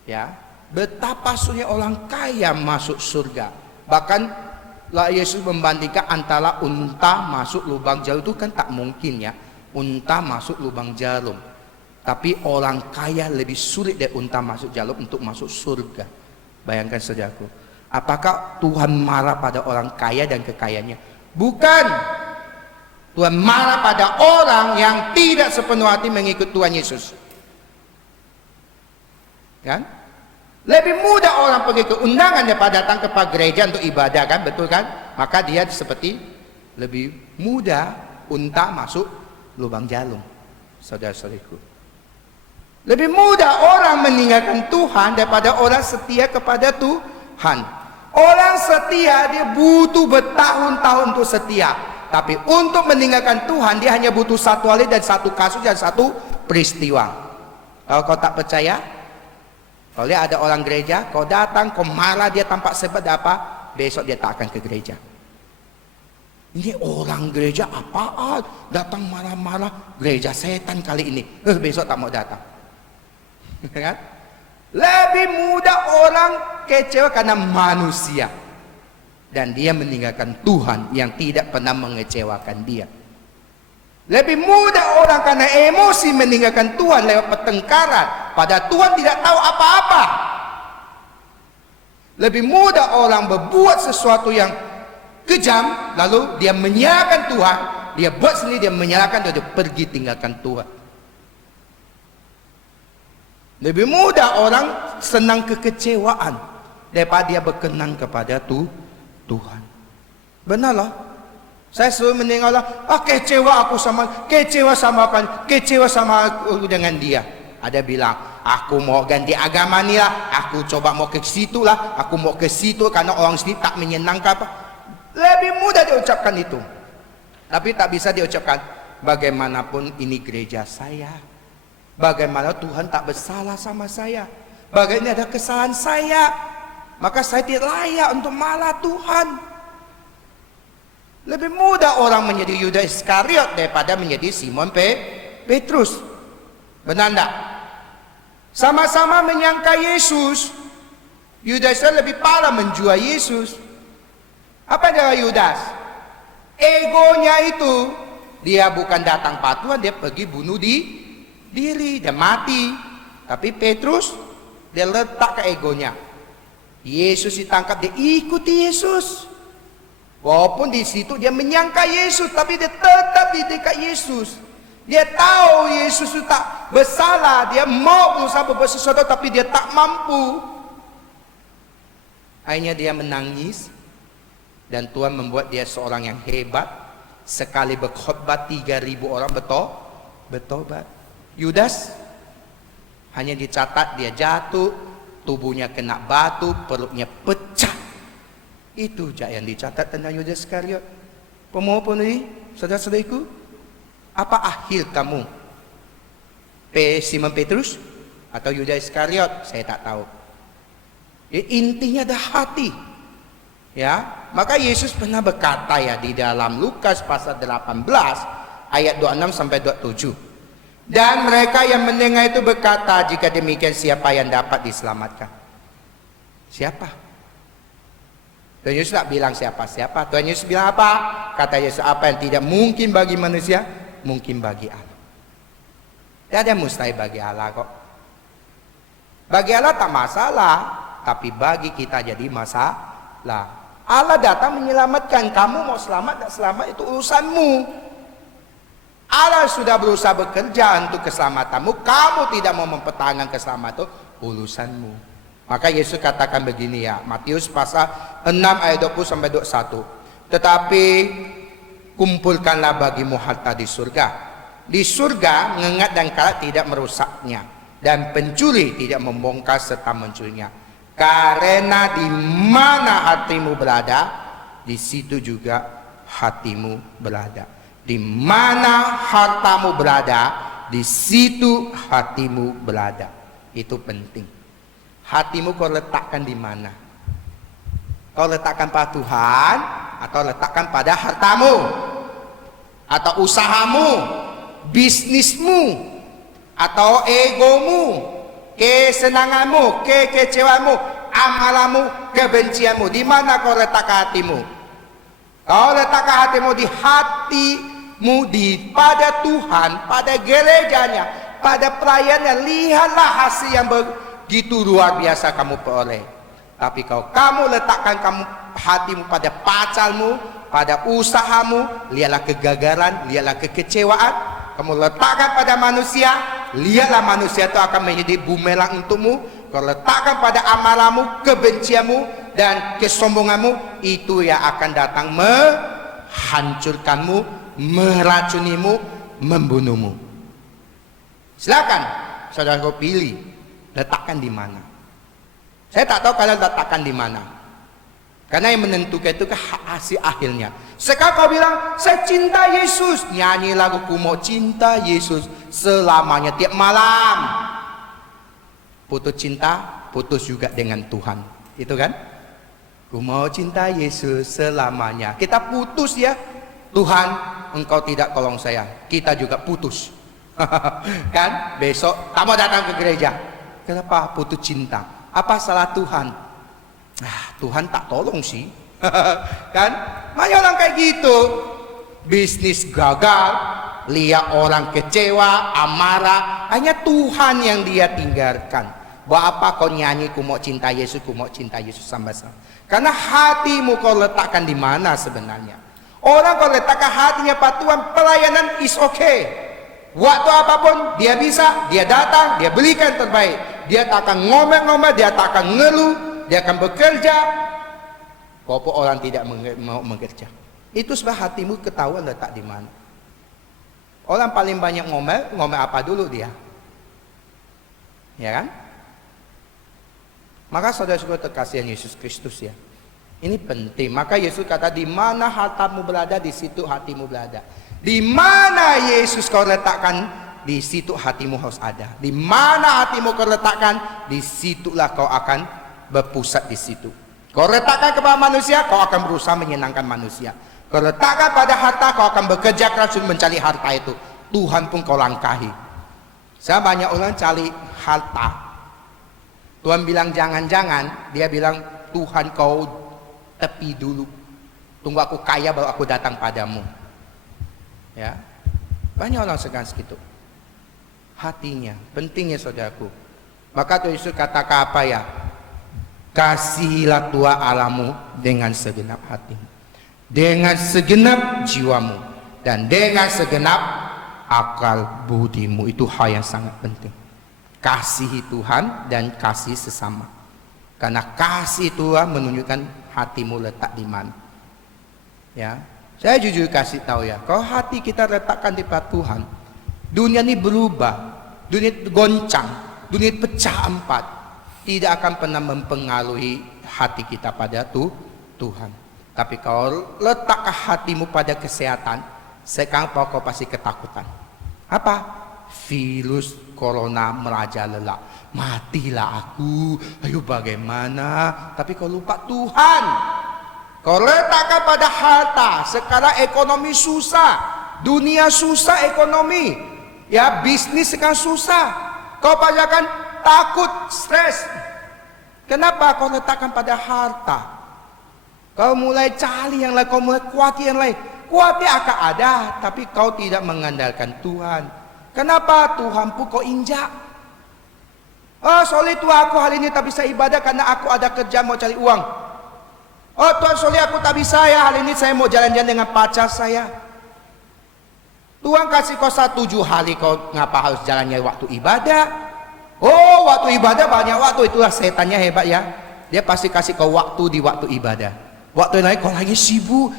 ya, betapa sulitnya orang kaya masuk surga. Bahkan Yesus membandingkan antara unta masuk lubang jarum itu kan tak mungkin ya. Unta masuk lubang jarum, tapi orang kaya lebih sulit dari unta masuk jarum untuk masuk surga. Bayangkan saudaraku, apakah Tuhan marah pada orang kaya dan kekayaannya? Bukan. Tuhan marah pada orang yang tidak sepenuh hati mengikut Tuhan Yesus. Kan? Lebih mudah orang pergi ke undangan daripada datang ke gereja untuk ibadah, kan? Betul kan? Maka dia seperti lebih mudah unta masuk lubang jarum, saudara-saudariku. Lebih mudah orang meninggalkan Tuhan daripada orang setia kepada Tuhan. Orang setia dia butuh bertahun-tahun untuk setia, tapi untuk meninggalkan Tuhan dia hanya butuh satu kali dan satu kasus dan satu peristiwa. Kalau kau tak percaya, kalau dia ada orang gereja, kau datang, kau marah dia tanpa sebab apa, besok dia tak akan ke gereja. Ini orang gereja apaan? Datang marah-marah, gereja setan kali ini. Besok tak mau datang. Kan? Lebih mudah orang kecewa karena manusia. Dan dia meninggalkan Tuhan yang tidak pernah mengecewakan dia. Lebih mudah orang karena emosi meninggalkan Tuhan lewat pertengkaran. Padahal Tuhan tidak tahu apa-apa. Lebih mudah orang berbuat sesuatu yang kejam, lalu dia menyalahkan Tuhan, dia buat sendiri, dia menyalahkan, dia pergi tinggalkan Tuhan. Lebih mudah orang senang kekecewaan daripada dia berkenan kepada Tuhan. Benarlah, saya selalu mendengar kecewa sama aku dengan dia. Ada bilang, aku mau ganti agama nih lah, aku coba mau ke situ lah, aku mau ke situ karena orang sini tak menyenangkan apa. Lebih mudah diucapkan itu. Tapi tak bisa diucapkan, bagaimanapun ini gereja saya. Bagaimana Tuhan tak bersalah sama saya. Bagaimana ada kesalahan saya. Maka saya tidak layak untuk marah Tuhan. Lebih mudah orang menjadi Yudas Iskariot daripada menjadi Simon Petrus. Benar tak? Sama-sama menyangka Yesus. Yudas lebih parah menjual Yesus. Apa dia Yudas? Egonya itu, dia bukan datang patuhan, dia pergi bunuh diri dan mati. Tapi Petrus, dia letak ke egonya. Yesus ditangkap, dia ikuti Yesus. Walaupun di situ dia menyangka Yesus, tapi dia tetap di dekat Yesus. Dia tahu Yesus itu tak bersalah. Dia mau berusaha berbuat sesuatu tapi dia tak mampu. Akhirnya dia menangis. Dan Tuhan membuat dia seorang yang hebat. Sekali berkhotbah 3.000 orang bertobat. Yudas hanya dicatat dia jatuh, tubuhnya kena batu, perutnya pecah. Itu saja yang dicatat tentang Yudas Iskariot. Pemohon ini, saudara-saudariku, apa akhir kamu? Simon Petrus atau Yudas Iskariot? Saya tak tahu. Intinya ada hati. Ya, maka Yesus pernah berkata ya di dalam Lukas pasal 18 ayat 26 sampai 27. Dan mereka yang mendengar itu berkata, jika demikian siapa yang dapat diselamatkan? Siapa? Tuhan Yesus tak bilang siapa-siapa. Tuhan Yesus bilang apa? Kata Yesus, apa yang tidak mungkin bagi manusia, mungkin bagi Allah. Tidak ada mustahil bagi Allah kok. Bagi Allah tak masalah, tapi bagi kita jadi masalah. Allah datang menyelamatkan. Kamu mau selamat tak selamat itu urusanmu. Allah sudah berusaha bekerja untuk keselamatanmu. Kamu tidak mau mempertahankan keselamatan, urusanmu. Maka Yesus katakan begini ya, Matius pasal 6 ayat 20 sampai 21. Tetapi kumpulkanlah bagimu harta di surga. Di surga ngengat dan karat tidak merusaknya, dan pencuri tidak membongkar serta mencurinya. Karena di mana hatimu berada, di situ juga hatimu berada. Di mana hartamu berada, di situ hatimu berada. Itu penting. Hatimu kau letakkan di mana? Kau letakkan pada Tuhan atau letakkan pada hartamu? Atau usahamu, bisnismu, atau egomu, kesenanganmu, kekecewamu, amalanmu, kebencianmu? Di mana kau letakkan hatimu? Kau letakkan hatimu di hatimu pada Tuhan, pada gerejanya, pada pelayanannya. Lihatlah hasil yang begitu luar biasa kamu peroleh. Tapi kalau kamu letakkan hatimu pada pacarmu, pada usahamu, lihatlah kegagalan, lihatlah kekecewaan. Kamu letakkan pada manusia, lihatlah manusia itu akan menjadi bumerang untukmu. Kau letakkan pada amalanmu, kebencianmu, dan kesombonganmu, itu yang akan datang menghancurkanmu, meracunimu, membunuhmu. Silakan saudara kau pilih, letakkan di mana. Saya tak tahu kalian letakkan di mana, karena yang menentukan itu hasil akhirnya. Sekarang kau bilang, saya cinta Yesus, nyanyi lagu ku mau cinta Yesus selamanya tiap malam. Putus cinta, putus juga dengan Tuhan, itu kan? Ku mau cinta Yesus selamanya. Kita putus ya, Tuhan engkau tidak tolong saya, kita juga putus. Kan besok tak mau datang ke gereja. Kenapa? Putus cinta. Apa salah Tuhan? Tuhan tak tolong sih. Kan banyak orang kayak gitu. Bisnis gagal, lihat orang kecewa, amarah, hanya Tuhan yang dia tinggalkan. Buat apa kau nyanyi ku mau cinta Yesus, ku mau cinta Yesus sama-sama? Karena hatimu kau letakkan di mana sebenarnya. Orang kau letakkan hatinya pada Tuhan, pelayanan is okay. Waktu apapun dia bisa, dia datang, dia berikan terbaik. Dia tak akan ngomel-ngomel, dia tak akan ngeluh, dia akan bekerja. Walaupun orang tidak mau bekerja. Itu sebab hatimu ketahuan letak di mana. Orang paling banyak ngomel apa dulu dia? Ya kan? Maka saudara-saudara terkasihan Yesus Kristus ya, ini penting. Maka Yesus kata, di mana hartamu berada, di situ hatimu berada. Di mana Yesus kau letakkan, di situ hatimu harus ada. Di mana hatimu kau letakkan, di situlah kau akan berpusat di situ. Kau letakkan kepada manusia, kau akan berusaha menyenangkan manusia. Kau letakkan pada harta, kau akan bekerja keras untuk mencari harta itu. Tuhan pun kau langkahi. Saya banyak orang cari harta. Tuhan bilang jangan-jangan, dia bilang Tuhan kau tepi dulu. Tunggu aku kaya baru aku datang padamu. Ya, banyak orang segan segitu. Hatinya, pentingnya saudaraku. Maka Tuhan Yesus katakan apa ya? Kasihilah Tuhan Allahmu dengan segenap hatimu, dengan segenap jiwamu, dan dengan segenap akal budimu. Itu hal yang sangat penting. Kasihi Tuhan dan kasih sesama. Karena kasih Tuhan menunjukkan hatimu letak di mana. Ya, saya jujur kasih tahu ya, kalau hati kita letakkan di pada Tuhan, dunia ini berubah, dunia goncang, dunia pecah empat, tidak akan pernah mempengaruhi hati kita pada Tuhan. Tapi kalau letakkan hatimu pada kesehatan, sekarang kau pasti ketakutan. Apa? Virus corona merajalela. Matilah aku, ayo bagaimana? Tapi kau lupa Tuhan. Kau letakkan pada harta. Sekarang ekonomi susah, dunia susah ekonomi, ya bisnis sekarang susah. Kau pastikan takut, stres. Kenapa? Kau letakkan pada harta. Kau mulai cari yang lain, kau mulai khawatir yang lain. Khawatir akan ada, tapi kau tidak mengandalkan Tuhan. Kenapa? Tuhan pun kau injak. Oh, sorry Tuhan, aku hari ini tak bisa ibadah karena aku ada kerja mau cari uang. Oh Tuhan, sorry aku tak bisa ya, hari ini saya mau jalan-jalan dengan pacar saya. Tuhan kasih kau 7 hari, kau ngapa harus jalannya waktu ibadah? Oh, waktu ibadah banyak waktu, itulah setannya hebat ya. Dia pasti kasih kau waktu di waktu ibadah. Waktu yang lain kau lagi sibuk.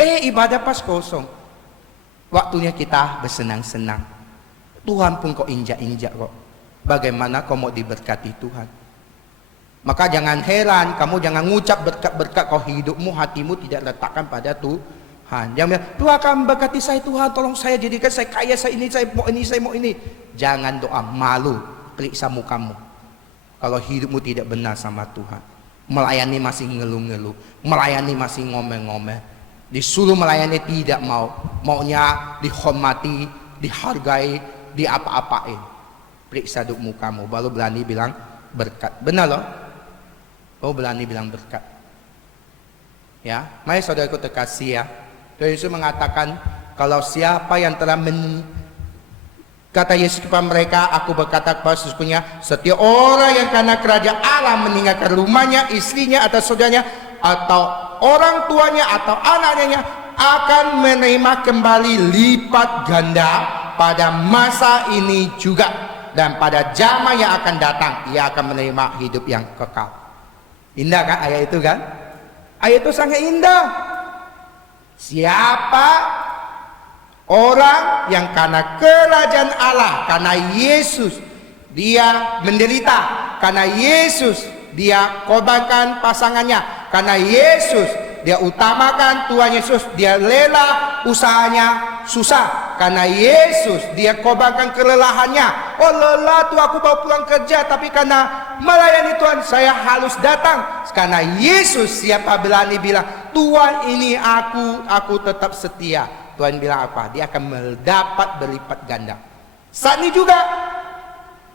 Ibadah pas kosong. Waktunya kita bersenang-senang. Tuhan pun kau injak-injak kok. Bagaimana kau mau diberkati Tuhan? Maka jangan heran, kamu jangan ngucap berkat-berkat kau hidupmu, hatimu tidak letakkan pada Tuhan. Jangan bilang, Tuhan akan berkati saya Tuhan, tolong saya jadikan saya kaya, saya ini, saya mau ini. Jangan doa, malu, periksa mukamu. Kalau hidupmu tidak benar sama Tuhan. Melayani masih ngeluh-ngeluh, melayani masih ngomel-ngomel. Disuruh melayani tidak mau, maunya dihormati, dihargai, diapa-apain. Periksa duk mukamu, baru berani bilang berkat. Benar loh, baru berani bilang berkat. Ya, mari saudaraku terkasih ya. Tuhan Yesus mengatakan, kalau siapa yang telah kata Yesus kepada mereka, aku berkata kepada sesungguhnya, setiap orang yang karena kerajaan Allah meninggalkan rumahnya, istrinya atau saudaranya, atau orang tuanya atau anaknya, akan menerima kembali lipat ganda pada masa ini juga. Dan pada zaman yang akan datang, ia akan menerima hidup yang kekal. Indah kan ayat itu kan? Ayat itu sangat indah. Siapa orang yang karena kerajaan Allah, karena Yesus dia menderita, karena Yesus dia korbankan pasangannya, karena Yesus dia utamakan Tuhan Yesus, dia rela usahanya susah, karena Yesus dia korbankan kelelahannya. Oh lelah tuh aku baru pulang kerja, tapi karena melayani Tuhan saya harus datang. Karena Yesus siapa berani bilang Tuhan ini aku tetap setia. Tuhan bilang apa? Dia akan mendapat berlipat ganda. Saat ini juga,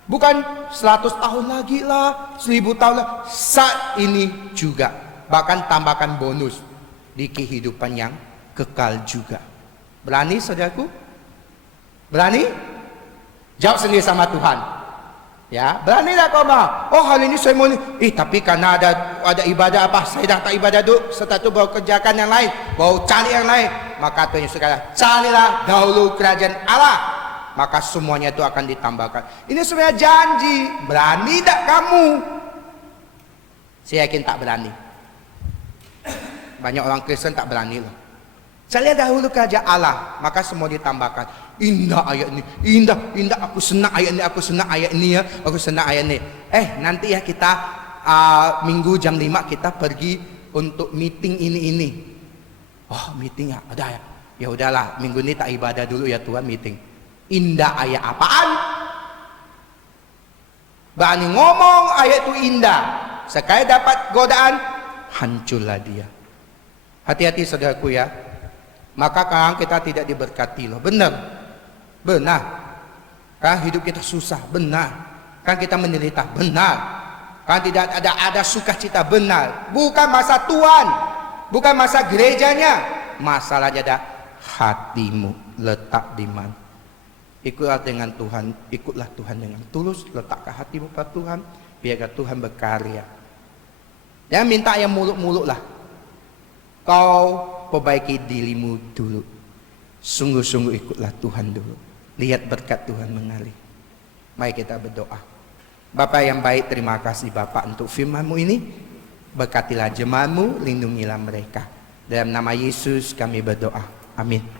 bukan 100 tahun lagi lah, 1000 tahun lah. Saat ini juga. Bahkan tambahkan bonus di kehidupan yang kekal juga. Berani saudaraku? Berani? Jawab sendiri sama Tuhan. Ya, beranilah kau mau. Oh hari ini saya mau ini. Tapi karena ada ibadah apa? Saya dah tak ibadah dulu. Setelah itu baru kerjakan yang lain, baru cari yang lain. Maka Tuhan Yesus kata, carilah dahulu kerajaan Allah, maka semuanya itu akan ditambahkan. Ini sebenarnya janji. Berani tak kamu? Saya yakin tak berani. Banyak orang Kristen tak berani loh. Carilah dahulu kerajaan Allah, maka semua ditambahkan. Indah ayat ini, indah, aku senang ayat ini, aku senang ayat ini ya, aku senang ayat ini. Nanti ya kita minggu jam 5 kita pergi untuk meeting ini. Oh meeting ya, ada ya. Ya udahlah, minggu ini tak ibadah dulu ya Tuhan, meeting. Indah ayat apaan? Berani ngomong ayat itu indah, sekali dapat godaan, hancurlah dia. Hati-hati saudaraku ya. Maka sekarang kita tidak diberkati loh. Benar kan hidup kita susah, benar kan kita menderita, benar kan tidak ada sukacita, benar. Bukan masa Tuhan, bukan masa gerejanya, masalahnya ada hatimu letak di mana. Ikutlah dengan Tuhan, ikutlah Tuhan dengan tulus, letakkan hatimu pada Tuhan, biarkan Tuhan berkarya. Jangan minta yang muluk-muluk lah. Kau perbaiki dirimu dulu. Sungguh-sungguh ikutlah Tuhan dulu. Lihat berkat Tuhan mengalir. Mari kita berdoa. Bapa yang baik, terima kasih Bapak untuk firman-Mu ini. Berkatilah jemaat-Mu, lindungilah mereka. Dalam nama Yesus kami berdoa. Amin.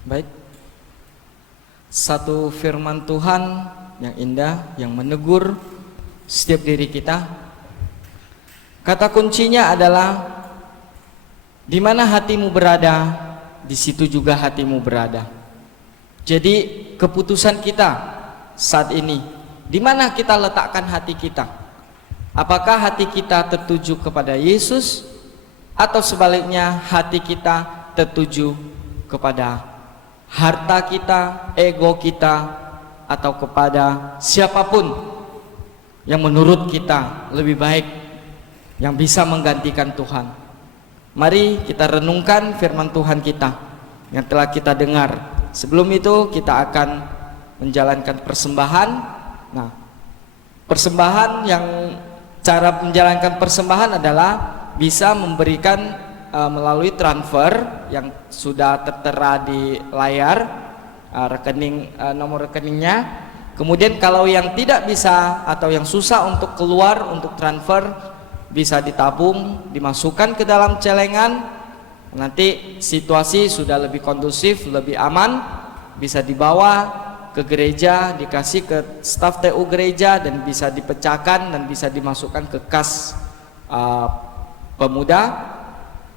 Baik, satu firman Tuhan yang indah, yang menegur setiap diri kita. Kata kuncinya adalah di mana hatimu berada, di situ juga hatimu berada. Jadi keputusan kita saat ini, di mana kita letakkan hati kita? Apakah hati kita tertuju kepada Yesus, atau sebaliknya hati kita tertuju kepada harta kita, ego kita, atau kepada siapapun yang menurut kita lebih baik, yang bisa menggantikan Tuhan. Mari kita renungkan firman Tuhan kita yang telah kita dengar. Sebelum itu kita akan menjalankan persembahan. Nah, persembahan, yang cara menjalankan persembahan adalah bisa memberikan melalui transfer yang sudah tertera di layar, rekening, nomor rekeningnya. Kemudian kalau yang tidak bisa atau yang susah untuk keluar untuk transfer, bisa ditabung, dimasukkan ke dalam celengan. Nanti situasi sudah lebih kondusif, lebih aman, bisa dibawa ke gereja, dikasih ke staf TU gereja, dan bisa dipecahkan dan bisa dimasukkan ke kas pemuda,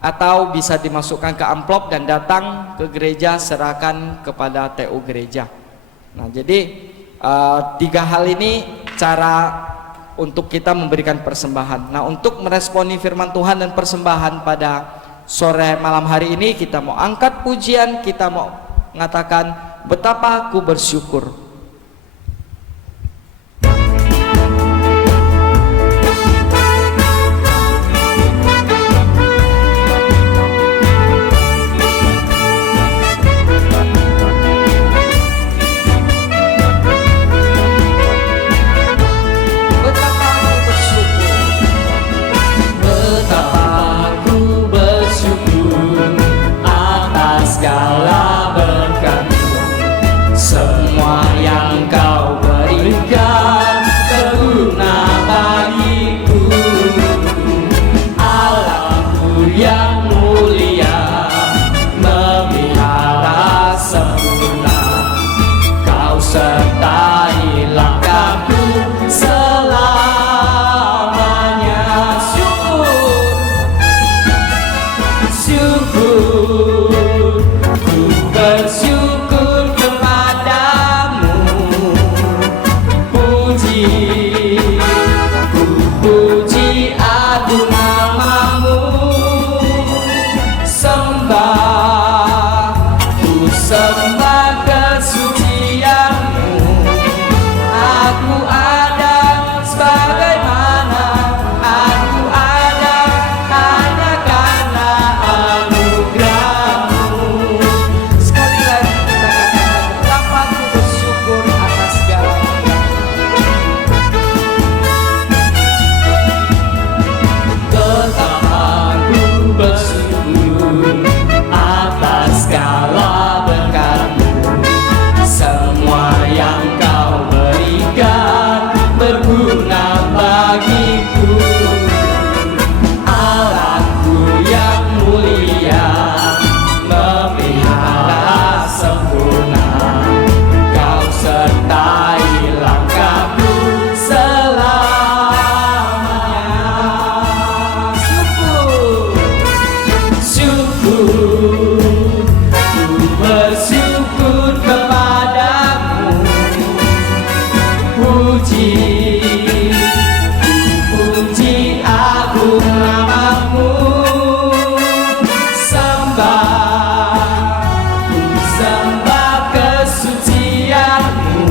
atau bisa dimasukkan ke amplop dan datang ke gereja, serahkan kepada TU gereja. Nah, jadi tiga hal ini cara untuk kita memberikan persembahan. Nah, untuk meresponi firman Tuhan dan persembahan pada sore malam hari ini, kita mau angkat pujian, kita mau mengatakan betapa aku bersyukur. Segala berkat semua yang kau berikan berguna bagiku. Allahku yang mulia memelihara sempurna, kau sertai langkahku selamanya. Syukur, bersyukur kepadamu, ku puji agung namamu, ku sembah kesucianmu. Aku ada sebagaimana aku ada hanya karena anugerahmu. Segala berkat-Mu, semua yang kau berikan berguna bagiku. Allahku yang mulia memelihara sempurna, kau sertai langkahku selamanya. Syukur, bersyukur kepadamu, puji agung namamu, ku sembah kesucianmu.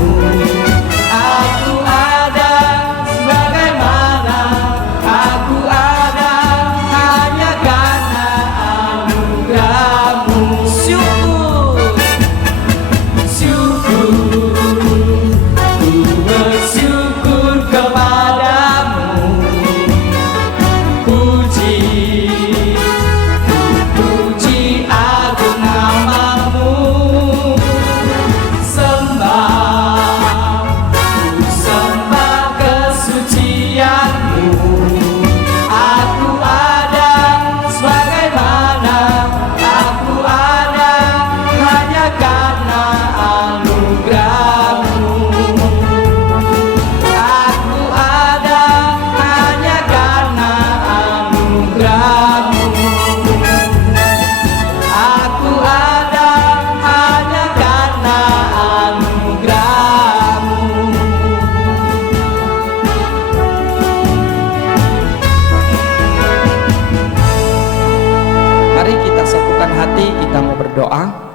berdoa.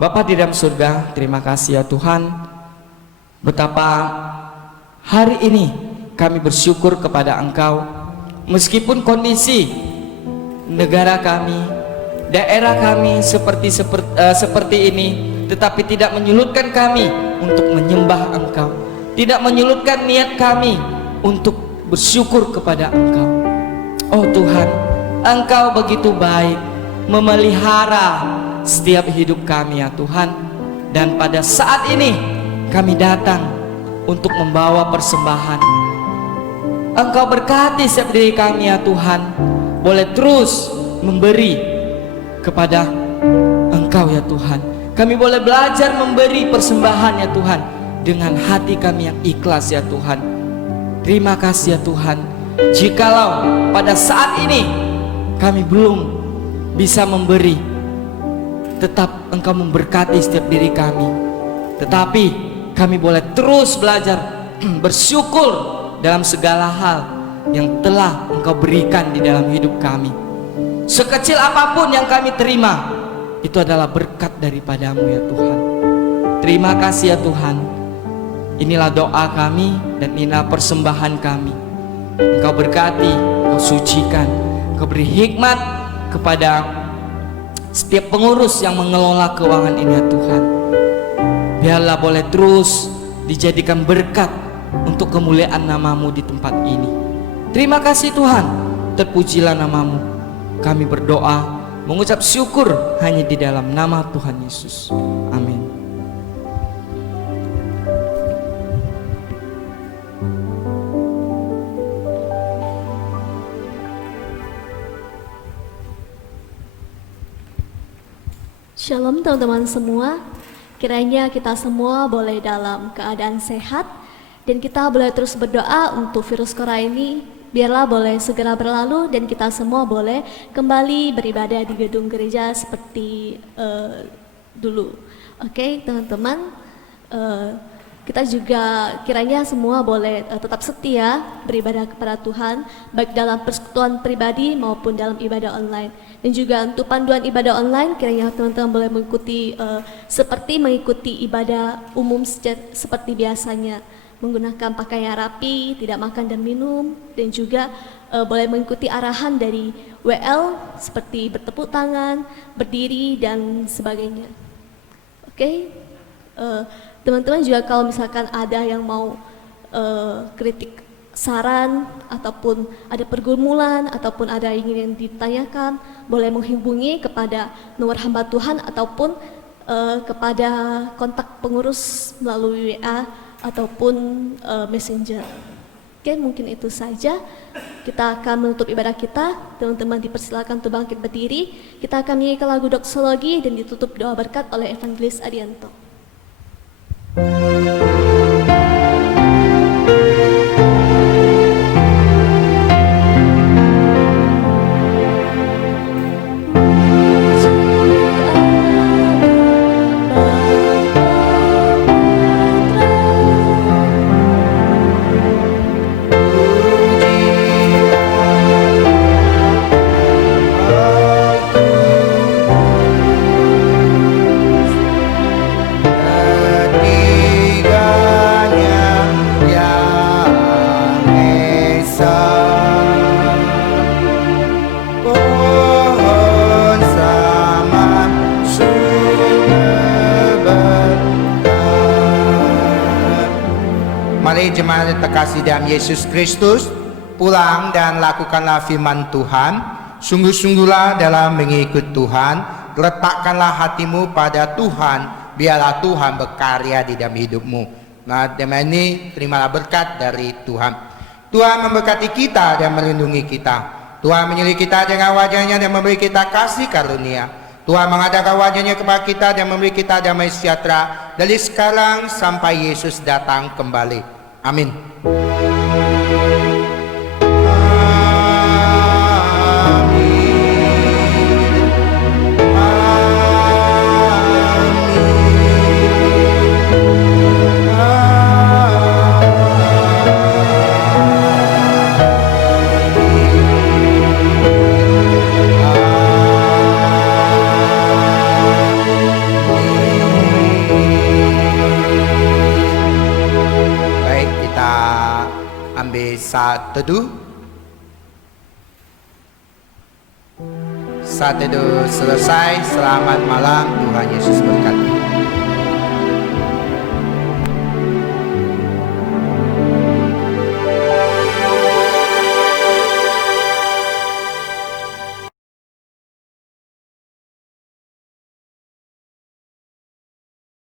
Bapa di dalam surga, terima kasih ya Tuhan, betapa hari ini kami bersyukur kepada Engkau. Meskipun kondisi negara kami, daerah kami seperti ini, tetapi tidak menyulutkan kami untuk menyembah Engkau, tidak menyulutkan niat kami untuk bersyukur kepada Engkau. Oh Tuhan, Engkau begitu baik, memelihara setiap hidup kami ya Tuhan. Dan pada saat ini kami datang untuk membawa persembahan. Engkau berkati setiap diri kami ya Tuhan, boleh terus memberi kepada Engkau ya Tuhan. Kami boleh belajar memberi persembahan ya Tuhan, dengan hati kami yang ikhlas ya Tuhan. Terima kasih ya Tuhan. Jikalau pada saat ini kami belum bisa memberi, tetap Engkau memberkati setiap diri kami. Tetapi kami boleh terus belajar bersyukur dalam segala hal yang telah Engkau berikan di dalam hidup kami. Sekecil apapun yang kami terima, itu adalah berkat daripadamu ya Tuhan. Terima kasih ya Tuhan. Inilah doa kami dan inilah persembahan kami. Engkau berkati, Engkau sucikan, Engkau beri hikmat kepada setiap pengurus yang mengelola keuangan ini ya Tuhan. Biarlah boleh terus dijadikan berkat untuk kemuliaan nama-Mu di tempat ini. Terima kasih Tuhan, terpujilah nama-Mu. Kami berdoa, mengucap syukur hanya di dalam nama Tuhan Yesus. Amin. Shalom teman-teman semua, kiranya kita semua boleh dalam keadaan sehat dan kita boleh terus berdoa untuk virus corona ini biarlah boleh segera berlalu dan kita semua boleh kembali beribadah di gedung gereja seperti dulu. Oke, teman-teman, kita juga kiranya semua boleh tetap setia beribadah kepada Tuhan, baik dalam persekutuan pribadi maupun dalam ibadah online. Dan juga untuk panduan ibadah online, kiranya teman-teman boleh mengikuti seperti mengikuti ibadah umum seperti biasanya, menggunakan pakaian rapi, tidak makan dan minum, dan juga boleh mengikuti arahan dari WL seperti bertepuk tangan, berdiri dan sebagainya. Oke, teman-teman juga kalau misalkan ada yang mau kritik, saran, ataupun ada pergumulan, ataupun ada yang ingin ditanyakan, boleh menghubungi kepada nomor hamba Tuhan ataupun kepada kontak pengurus melalui WA ataupun Messenger. Oke, mungkin itu saja. Kita akan menutup ibadah kita. Teman-teman dipersilakan untuk bangkit berdiri. Kita akan menyanyikan lagu doksologi dan ditutup doa berkat oleh Evangelis Adianto. Mari jemaat terkasih dalam Yesus Kristus, pulang dan lakukanlah firman Tuhan. Sungguh-sungguhlah dalam mengikut Tuhan, letakkanlah hatimu pada Tuhan, biarlah Tuhan berkarya di dalam hidupmu. Nah, dengan ini terimalah berkat dari Tuhan. Tuhan memberkati kita dan melindungi kita. Tuhan menyelidik kita dengan wajahnya dan memberi kita kasih karunia. Tuhan mengadakan wajahnya kepada kita dan memberi kita damai sejahtera dari sekarang sampai Yesus datang kembali. Amin. saat teduh. Saat teduh selesai, selamat malam, Tuhan Yesus berkati.